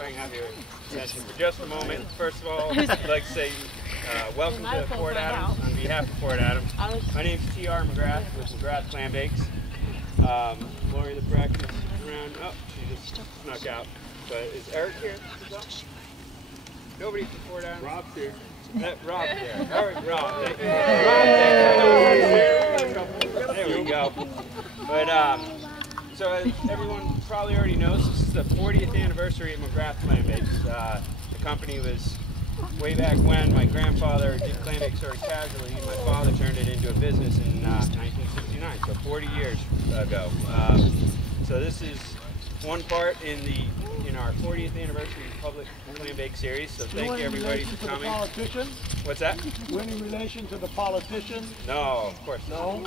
I have your attention for just a moment. First of all, I'd like to say welcome to Fort Adams on behalf of Fort Adams. My name is T.R. McGrath with McGrath Clambakes. Lori the practice around. Oh, she just snuck out. But is Eric here? Nobody from Fort Adams? Rob's here. Rob's there. All right, Rob. Thank you. Rob, there we go. But so as everyone probably already knows, this is the 40th anniversary of McGrath Clambakes. The company was way back when my grandfather did clambakes sort of casually. My father turned it into a business in 1969, so 40 years ago. So this is one part in our 40th anniversary public clambake series. So thank you everybody for coming. Politician? What's that? When in relation to the politician? No, of course no.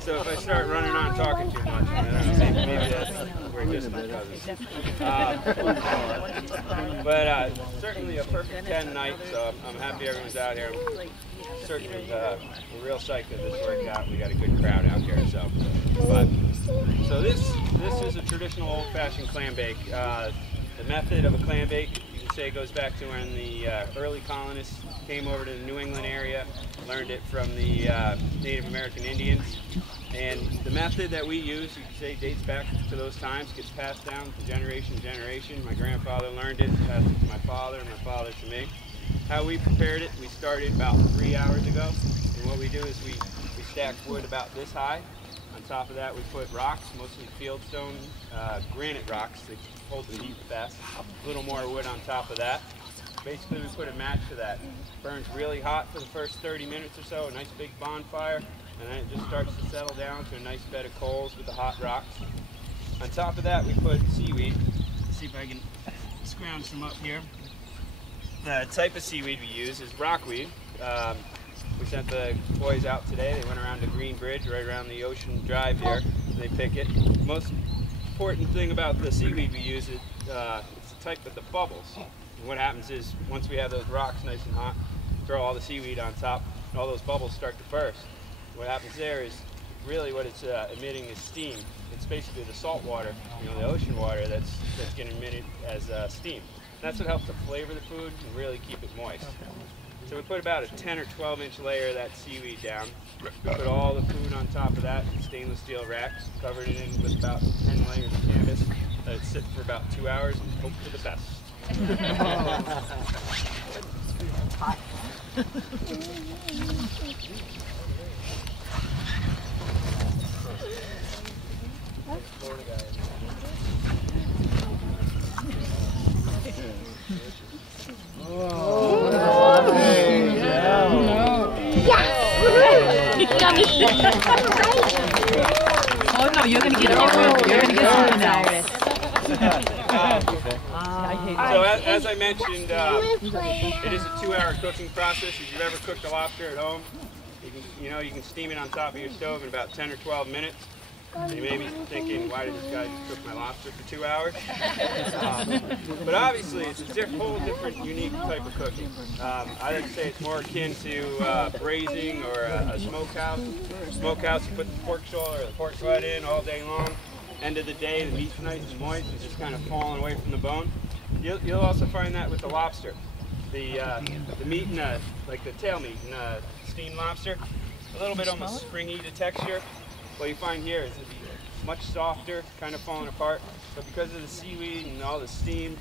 So if I start running on talking too much, then maybe that's we're just cousins. But certainly a perfect 10 night. So I'm happy everyone's out here. Certainly, we're real psyched that this worked out. We got a good crowd out here. So this is a traditional old-fashioned clambake. The method of a clambake, you can say, goes back to when the early colonists came over to the New England area, learned it from the Native American Indians. And the method that we use, you can say, dates back to those times, gets passed down to generation to generation. My grandfather learned it, passed it to my father, and my father to me. How we prepared it, we started about 3 hours ago. And what we do is we stack wood about this high. On top of that, we put rocks, mostly fieldstone, granite rocks that hold the heat best. A little more wood on top of that. Basically, we put a match to that. It burns really hot for the first 30 minutes or so, a nice big bonfire, and then it just starts to settle down to a nice bed of coals with the hot rocks. On top of that, we put seaweed. Let's see if I can scrounge some up here. The type of seaweed we use is rockweed. We sent the boys out today. They went around the Green Bridge right around the Ocean Drive here. They pick it. The most important thing about the seaweed we use is it's the type with the bubbles. And what happens is once we have those rocks nice and hot, throw all the seaweed on top, and all those bubbles start to burst. What happens there is really what it's emitting is steam. It's basically the salt water, the ocean water that's getting emitted as steam. That's what helps to flavor the food and really keep it moist. So we put about a 10 or 12 inch layer of that seaweed down. Put all the food on top of that in stainless steel racks, covered it in with about 10 layers of canvas. Let it sit for about 2 hours and hope for the best. Oh no, you're gonna get it. You're gonna get something else. So as I mentioned, it is a 2-hour cooking process. If you've ever cooked a lobster at home, you can steam it on top of your stove in about 10 or 12 minutes. And you may be thinking, why did this guy just cook my lobster for 2 hours? But obviously, it's a whole different, unique type of cooking. I like to say it's more akin to braising or a smokehouse. Smokehouse, you put the pork shoulder or the pork butt in all day long. End of the day, the meat's nice and moist. It's just kind of falling away from the bone. You'll also find that with the lobster. The meat, like the tail meat in steamed lobster, a little bit almost springy to texture. What you find here is it'll be much softer, kind of falling apart, but because of the seaweed and all the steam,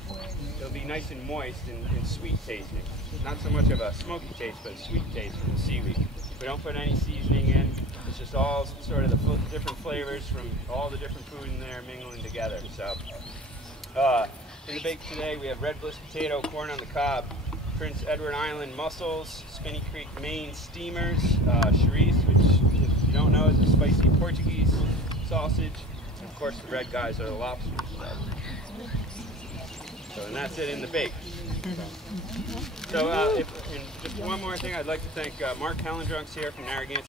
it'll be nice and moist and sweet tasting. Not so much of a smoky taste, but a sweet taste from the seaweed. We don't put any seasoning in. It's just all sort of the different flavors from all the different food in there mingling together. So, in the bake today, we have red bliss potato, corn on the cob, Prince Edward Island mussels, Spinney Creek, Maine steamers, chorizo, which if you don't know is a spicy Portuguese sausage, and of course the red guys are the lobsters. And that's it in the bake. So and just one more thing, I'd like to thank Mark Hellendrunk's here from Narragansett.